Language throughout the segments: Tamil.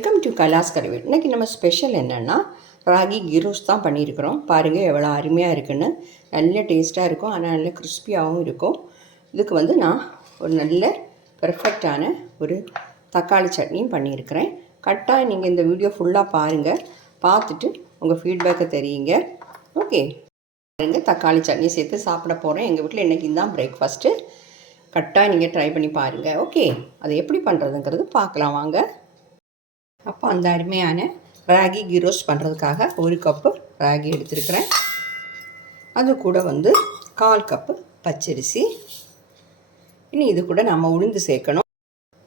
வெல்கம் டு கலாஸ் கருவேல் இன்றைக்கி நம்ம ஸ்பெஷல் என்னென்னா ராகி கிரோஸ் தான் பண்ணியிருக்கிறோம். பாருங்கள் எவ்வளோ அருமையாக இருக்குன்னு. நல்ல டேஸ்ட்டாக இருக்கும். ஆனால் நல்ல கிறிஸ்பியாகவும் இருக்கும். இதுக்கு வந்து நான் ஒரு நல்ல பெர்ஃபெக்டான ஒரு தக்காளி சட்னியும் பண்ணியிருக்கிறேன். கரெக்டாக நீங்கள் இந்த வீடியோ ஃபுல்லாக பாருங்கள் பார்த்துட்டு உங்கள் ஃபீட்பேக்கை தெரியுங்க. ஓகே பாருங்க தக்காளி சட்னி சேர்த்து சாப்பிட போகிறேன் எங்கள் வீட்டில் இன்றைக்கி தான் பிரேக்ஃபாஸ்ட்டு கரெக்டாக நீங்கள் ட்ரை பண்ணி பாருங்கள் ஓகே அதை எப்படி பண்ணுறதுங்கிறது பார்க்கலாம். வாங்க. அப்போ அந்த அருமையான ராகி கீரோஸ் பண்ணுறதுக்காக ஒரு கப்பு ராகி எடுத்துருக்கிறேன். அது கூட வந்து கால் கப்பு பச்சரிசி. இனி இது கூட நம்ம உளுந்து சேர்க்கணும்.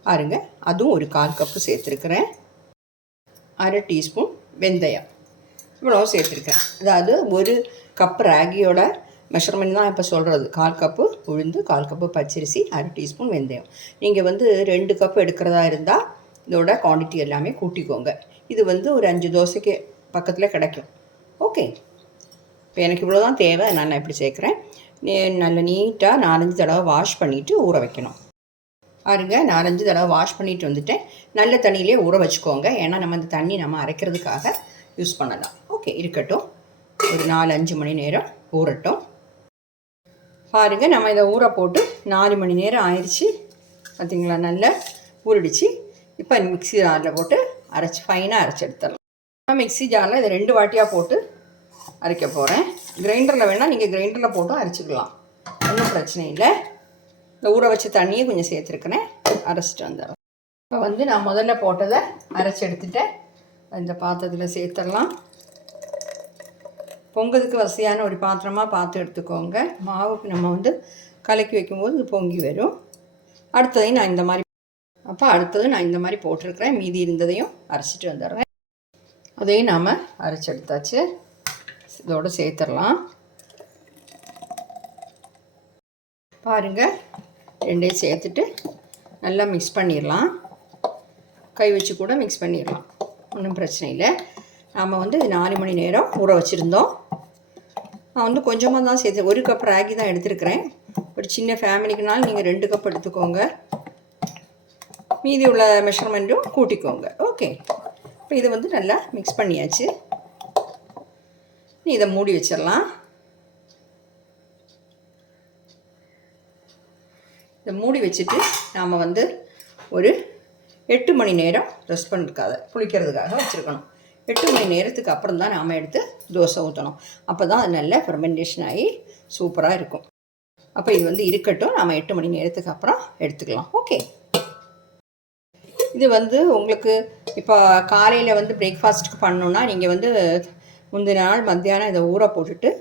பாருங்க அதுவும் ஒரு கால் கப்பு சேர்த்துருக்குறேன். அரை டீஸ்பூன் வெந்தயம். இவ்வளோ சேர்த்துருக்கேன். அதாவது ஒரு கப் ராகியோட மெஷர்மெண்ட் தான் இப்போ சொல்கிறது கால் கப்பு உளுந்து கால் கப்பு பச்சரிசி அரை டீஸ்பூன் வெந்தயம். நீங்கள் வந்து ரெண்டு கப் எடுக்கிறதா இருந்தால் இதோட குவான்டிட்டி எல்லாமே கூட்டிக்கோங்க. இது வந்து ஒரு அஞ்சு தோசைக்கு பக்கத்தில் கிடைக்கும். ஓகே இப்போ எனக்கு இவ்வளோ தான் தேவை. நான் நான் இப்படி சேர்க்குறேன். நல்ல நீட்டாக நாலஞ்சு தடவை வாஷ் பண்ணிவிட்டு ஊற வைக்கணும். பாருங்க நாலஞ்சு தடவை வாஷ் பண்ணிட்டு வந்துட்டேன். நல்ல தண்ணியிலே ஊற வச்சுக்கோங்க. ஏன்னா நம்ம இந்த தண்ணி நம்ம அரைக்கிறதுக்காக யூஸ் பண்ணலாம். ஓகே இருக்கட்டும். ஒரு நாலு அஞ்சு மணி நேரம் ஊறட்டும். பாருங்க நம்ம இதை ஊற போட்டு நாலு மணி நேரம் ஆயிடுச்சு பார்த்தீங்களா நல்லா ஊறிடுச்சு. இப்போ மிக்ஸி ஜாரில் போட்டு அரைச்சி ஃபைனாக அரைச்சி எடுத்துடலாம். நான் மிக்ஸி ஜாரில் இதை ரெண்டு வாட்டியாக போட்டு அரைக்க போகிறேன் கிரைண்டரில் வேணால் நீங்கள் கிரைண்டரில் போட்டும் அரைச்சிக்கலாம். ஒன்றும் பிரச்சனை இல்லை. இந்த ஊற வச்ச தண்ணியை கொஞ்சம் சேர்த்துருக்கிறேன். அரைச்சிட்டு வந்துடுறேன் இப்போ வந்து நான் முதல்ல போட்டதை அரைச்சி எடுத்துட்டேன். இந்த பாத்திரத்தில் சேர்த்துடலாம். பொங்கலுக்கு வசதியான ஒரு பாத்திரமாக பார்த்து எடுத்துக்கோங்க. மாவுக்கு நம்ம வந்து கலக்கி வைக்கும்போது இது பொங்கி வரும். அடுத்ததையும் நான் இந்த மாதிரி அப்போ அடுத்தது நான் இந்த மாதிரி போட்டிருக்கிறேன். மீதி இருந்ததையும் அரைச்சிட்டு வந்துடுறேன். அதையும் நாம் அரைச்சி எடுத்தாச்சு. இதோடு சேர்த்துடலாம். பாருங்கள் ரெண்டையும் சேர்த்துட்டு நல்லா மிக்ஸ் பண்ணிடலாம். கை வச்சு கூட மிக்ஸ் பண்ணிடலாம். ஒன்றும் பிரச்சனை இல்லை. நாம் வந்து நாலு மணி நேரம் ஊற வச்சுருந்தோம். நான் வந்து கொஞ்சமாக தான் சேர்த்து ஒரு கப் ராகி தான் எடுத்துருக்கிறேன். ஒரு சின்ன ஃபேமிலிக்குனாலும் நீங்கள் ரெண்டு கப் எடுத்துக்கோங்க. மீதி உள்ள மெஷர்மெண்ட்டும் கூட்டிக்கோங்க. ஓகே இப்போ இதை வந்து நல்லா மிக்ஸ் பண்ணியாச்சு. நீ இதை மூடி வச்சிடலாம். இதை மூடி வச்சுட்டு நாம் வந்து ஒரு எட்டு மணி நேரம் ரெஸ்ட் பண்ணுறதுக்காக புளிக்கிறதுக்காக வச்சுருக்கணும். எட்டு மணி நேரத்துக்கு அப்புறம் தான் நாம் எடுத்து தோசை ஊற்றணும் அப்போ தான் அது நல்ல ஃபெர்மெண்டேஷன் ஆகி சூப்பராக இருக்கும். அப்போ இது வந்து இருக்கட்டும். நாம் எட்டு மணி நேரத்துக்கு அப்புறம் எடுத்துக்கலாம். ஓகே இது வந்து உங்களுக்கு இப்போ காலையில் வந்து பிரேக்ஃபாஸ்ட்டுக்கு பண்ணணுன்னா நீங்கள் வந்து முந்தின நாள் மத்தியானம் இதை ஊற போட்டுட்டு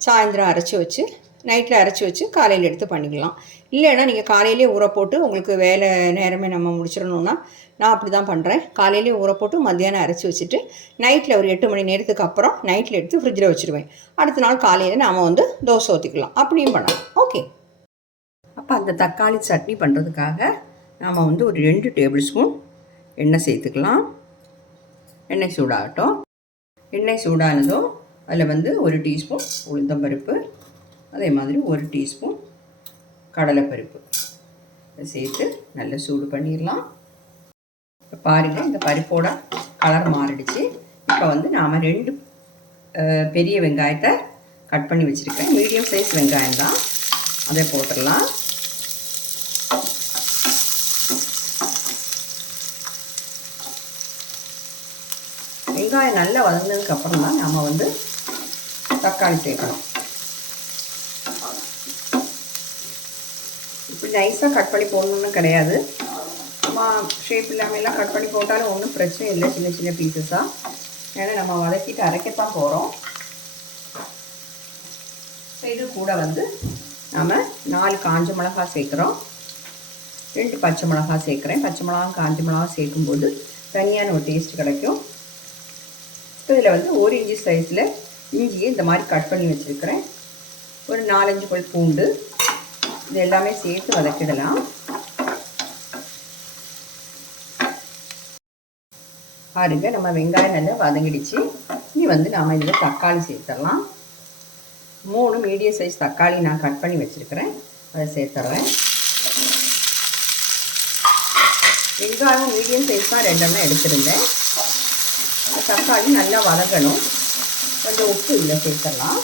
சாயந்தரம் அரைச்சி வச்சு நைட்டில் அரைச்சி வச்சு காலையில் எடுத்து பண்ணிக்கலாம். இல்லைன்னா நீங்கள் காலையிலே ஊற போட்டு உங்களுக்கு வேலை நேரமே நம்ம முடிச்சிடணுன்னா நான் அப்படி தான் பண்ணுறேன் காலையிலே ஊற போட்டு மத்தியானம் அரைச்சி வச்சுட்டு நைட்டில் ஒரு எட்டு மணி நேரத்துக்கு அப்புறம் நைட்டில் எடுத்து ஃப்ரிட்ஜில் வச்சுருவேன். அடுத்த நாள் காலையில் நாம் வந்து தோசை ஊற்றிக்கலாம் அப்படியும் பண்ணலாம். ஓகே அப்போ அந்த தக்காளி சட்னி பண்ணுறதுக்காக நாம் வந்து ஒரு ரெண்டு டேபிள் ஸ்பூன் எண்ணெய் சேர்த்துக்கலாம். எண்ணெய் சூடாகட்டும். எண்ணெய் சூடானதும் அதில் வந்து ஒரு டீஸ்பூன் உளுத்தம்பருப்பு அதே மாதிரி ஒரு டீஸ்பூன் கடலைப்பருப்பு. இதை சேர்த்து நல்லா சூடு பண்ணிடலாம். இப்போ பாருங்கள் இந்த பருப்போட கலர் மாறிடுச்சு. இப்போ வந்து நாம் ரெண்டு பெரிய வெங்காயத்தை கட் பண்ணி வச்சுருக்கேன். மீடியம் சைஸ் வெங்காயம் தான். அதை போட்டுடலாம். வெங்காயம் நல்லா வதங்கினதுக்கு அப்புறம் தான் நாம் வந்து தக்காளி சேர்க்கணும் இப்படி நைஸாக கட் பண்ணி போடணும்னு கிடையாது. சும்மா ஷேப் இல்லாமலாம் கட் பண்ணி போட்டாலும் ஒன்றும் பிரச்சனை இல்லை சின்ன சின்ன பீசஸாக ஏன்னா நம்ம வதக்கிட்டு அரைக்கத்தான் போகிறோம் இது கூட வந்து நாம் நாலு காஞ்ச மிளகா சேர்க்குறோம். ரெண்டு பச்சை மிளகா சேர்க்குறேன். பச்சை மிளகா காஞ்ச மிளகா சேர்க்கும்போது தனியான ஒரு டேஸ்ட் கிடைக்கும். இதில் வந்து ஒரு இஞ்சி சைஸில் இஞ்சியை இந்த மாதிரி கட் பண்ணி வச்சுருக்கிறேன். ஒரு நாலஞ்சு பல் பூண்டு. இது எல்லாமே சேர்த்து வதக்கிடலாம். பாருங்க நம்ம வெங்காயம் நல்லா வதங்கிடுச்சு. இனி வந்து நாம் இதில் தக்காளி சேர்த்துடலாம். மூணு மீடியம் சைஸ் தக்காளி நான் கட் பண்ணி வச்சுருக்கிறேன். அதை சேர்த்துட்றேன் வெங்காயம் மீடியம் சைஸ் தான் ரெண்டெண்ணம் எடுத்திருந்தேன். தக்காளி நல்லா வதங்கணும். கொஞ்சம் உப்பு இல்லை சேர்த்துடலாம்.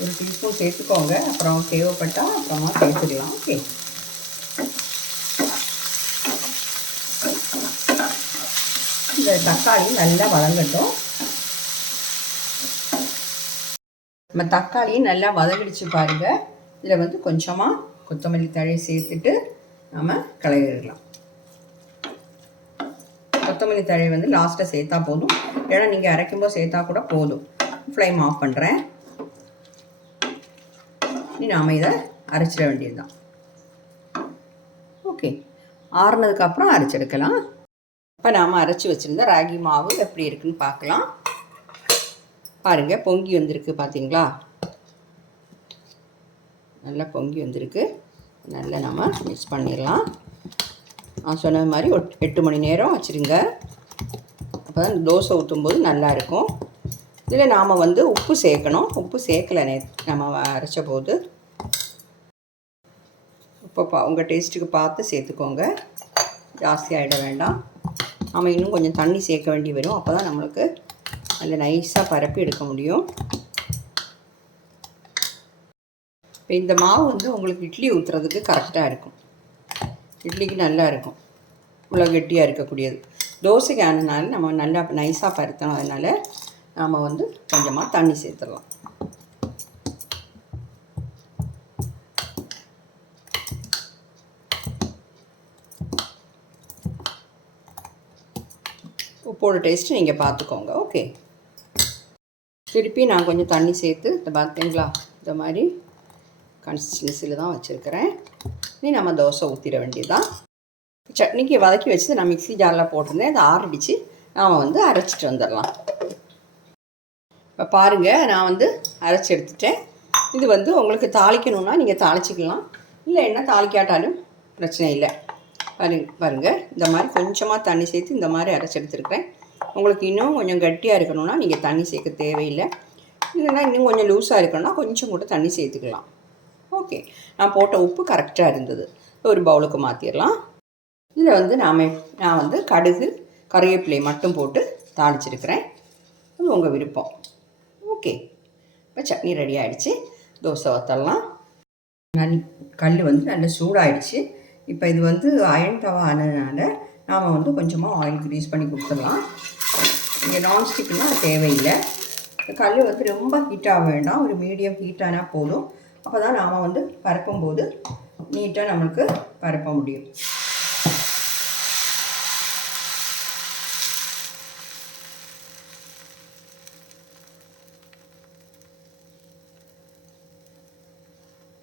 ஒரு டீஸ்பூன் சேர்த்துக்கோங்க. அப்புறம் தேவைப்பட்டால் அப்புறமா சேர்த்துக்கலாம் ஓகே இந்த தக்காளி நல்லா வதங்கட்டும். நம்ம தக்காளி நல்லா வதங்கிடுச்சு பாருங்கள் இதில் வந்து கொஞ்சமாக கொத்தமல்லி தழையை சேர்த்துட்டு நம்ம கலையிடலாம் கொத்தமல்லி தழை வந்து லாஸ்ட்டாக சேர்த்தா போதும். ஏன்னா நீங்கள் அரைக்கும்போது சேர்த்தா கூட போதும். ஃப்ளைம் ஆஃப் பண்ணுறேன் இனி நாம் இதை அரைச்சிட வேண்டியது தான் ஓகே ஆறுனதுக்கப்புறம் அரைச்செடுக்கலாம். இப்போ நாம் அரைச்சி வச்சுருந்த ராகி மாவு எப்படி இருக்குன்னு பார்க்கலாம். பாருங்கள் பொங்கி வந்திருக்கு பார்த்தீங்களா நல்லா பொங்கி வந்திருக்கு. நல்லா நம்ம மிக்ஸ் பண்ணிடலாம். நான் சொன்ன மாதிரி ஒரு எட்டு மணி நேரம் வச்சுருங்க. அப்போ தான் தோசை ஊற்றும்போது நல்லாயிருக்கும். இதில் நாம் வந்து உப்பு சேர்க்கணும். உப்பு சேர்க்கலை நே நம்ம அரைச்ச போது. உப்பை பா உங்கள் டேஸ்ட்டுக்கு பார்த்து சேர்த்துக்கோங்க. ஜாஸ்தியாகிட வேண்டாம். நம்ம இன்னும் கொஞ்சம் தண்ணி சேர்க்க வேண்டி வரும். அப்போ தான் நம்மளுக்கு அந்த நைஸாக பரப்பி எடுக்க முடியும். இப்போ இந்த மாவு வந்து உங்களுக்கு இட்லி ஊற்றுறதுக்கு கரெக்டாக இருக்கும். இட்லிக்கு நல்லா இருக்கும். இவ்வளோ கெட்டியாக இருக்கக்கூடியது. தோசைக்கு ஆனதுனால நம்ம நல்லா நைஸாக பருத்தணும். அதனால் நாம் வந்து கொஞ்சமாக தண்ணி சேர்த்துடலாம். உப்போட டேஸ்ட்டு நீங்கள் பார்த்துக்கோங்க ஓகே திருப்பி நான் கொஞ்சம் தண்ணி சேர்த்து இந்த பார்த்தீங்களா இந்த மாதிரி கன்சிஸ்டன்சியில் தான் வச்சுருக்கிறேன். இனி நம்ம தோசை ஊற்றிட வேண்டியதுதான். சட்னிக்கு வதக்கி வச்சு நான் மிக்ஸி ஜாரில் போட்டிருந்தேன். அதை ஆரம்பித்து நாம் வந்து அரைச்சிட்டு வந்துடலாம். இப்போ பாருங்கள் நான் வந்து அரைச்சி எடுத்துட்டேன். இது வந்து உங்களுக்கு தாளிக்கணுன்னா நீங்கள் தாளிச்சிக்கலாம். இல்லை என்ன தாளிக்காட்டாலும் பிரச்சனை இல்லை. பாருங்க பாருங்கள் இந்த மாதிரி கொஞ்சமாக தண்ணி சேர்த்து இந்த மாதிரி அரைச்சி எடுத்துருக்கிறேன். உங்களுக்கு இன்னும் கொஞ்சம் கட்டியாக இருக்கணும்னா நீங்கள் தண்ணி சேர்க்க தேவையில்லை. இல்லைன்னா இன்னும் கொஞ்சம் லூஸாக இருக்கணும்னா கொஞ்சம் கூட தண்ணி சேர்த்துக்கலாம். ஓகே நான் போட்ட உப்பு கரெக்டாக இருந்தது. ஒரு பவுலுக்கு மாற்றிடலாம் இதில் வந்து நாம் நான் வந்து கடுகு கறிவேப்பிலை மட்டும் போட்டு தாளிச்சிருக்கிறேன். அது உங்கள் விருப்பம். ஓகே இப்போ சட்னி ரெடி ஆகிடுச்சு தோசை ஊற்றலாம் நல் கல் வந்து நல்ல சூடாயிடுச்சு. இப்போ இது வந்து அயன் தவா ஆனதுனால நாம் வந்து கொஞ்சமாக ஆயில் க்ரீஸ் பண்ணி கொடுத்துடலாம். இங்கே நான்ஸ்டிக்னால் தேவையில்லை. கல் வந்து ரொம்ப ஹீட்டாக வேண்டாம். ஒரு மீடியம் ஹீட்டானால் போதும். அப்போ தான் நாம் வந்து பரப்பும்போது நீட்டாக நம்மளுக்கு பரப்ப முடியும்.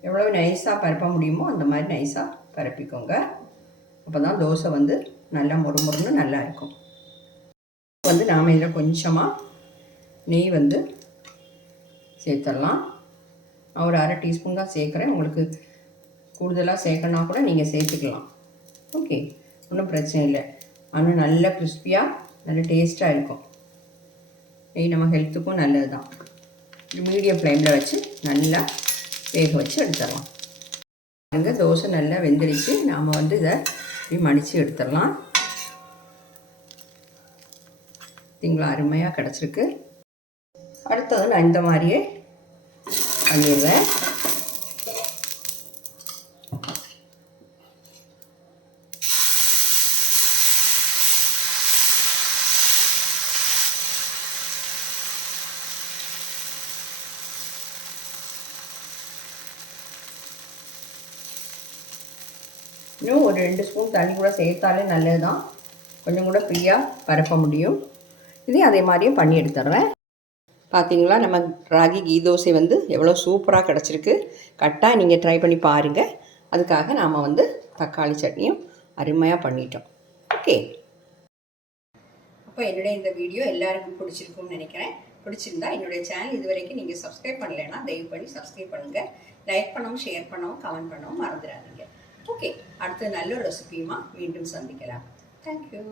எவ்வளோ நைஸாக பரப்ப முடியுமோ அந்த மாதிரி நைஸாக பரப்பிக்கோங்க. அப்போ தான் தோசை வந்து நல்லா முறுமுறுன்னு நல்லா இருக்கும். வந்து நாம் இதில் கொஞ்சமாக நெய் வந்து சேர்த்துடலாம் நான் ஒரு அரை டீஸ்பூன் தான் சேர்க்குறேன். உங்களுக்கு கூடுதலாக சேர்க்கணா கூட நீங்கள் சேர்த்துக்கலாம். ஓகே ஒன்றும் பிரச்சனை இல்லை. ஆனால் நல்ல கிறிஸ்பியாக நல்ல டேஸ்ட்டாக இருக்கும். நெய் நம்ம ஹெல்த்துக்கும் நல்லது தான் மீடியம் ஃப்ளேமில் வச்சு நல்லா வேக வச்சு எடுத்துடலாம். பாருங்க தோசை நல்லா வெந்துடுச்சு நாம் வந்து இதை இப்படி மடித்து எடுத்துடலாம். திங்களா அருமையாக கிடச்சிருக்கு. அடுத்தது நான் இந்த மாதிரியே பண்ணிடுவேன் இன்னும் ஒரு ரெண்டு ஸ்பூன் தண்ணி கூட சேர்த்தாலே நல்லது தான் கொஞ்சம் கூட ஃப்ரீயாக பரப்ப முடியும். இதையும் அதே மாதிரியும் பண்ணி எடுத்துடுறேன். பார்த்தீங்களா நம்ம ராகி கீ தோசை வந்து எவ்வளோ சூப்பராக கிடச்சிருக்கு. கரெக்டாக நீங்கள் ட்ரை பண்ணி பாருங்கள் அதுக்காக நாம் வந்து தக்காளி சட்னியும் அருமையாக பண்ணிட்டோம். ஓகே அப்போ என்னுடைய இந்த வீடியோ எல்லாருக்கும் பிடிச்சிருக்கும்னு நினைக்கிறேன். பிடிச்சிருந்தா என்னுடைய சேனல் இது வரைக்கும் நீங்கள் சப்ஸ்கிரைப் பண்ணலைன்னா தயவு பண்ணி சப்ஸ்கிரைப் பண்ணுங்கள் லைக் பண்ணவும் ஷேர் பண்ணவும் கமெண்ட் பண்ணவும் மறந்துடாதீங்க. ஓகே அடுத்த நல்ல ரெசிபியுமா மீண்டும் சந்திக்கலாம். தேங்க்யூ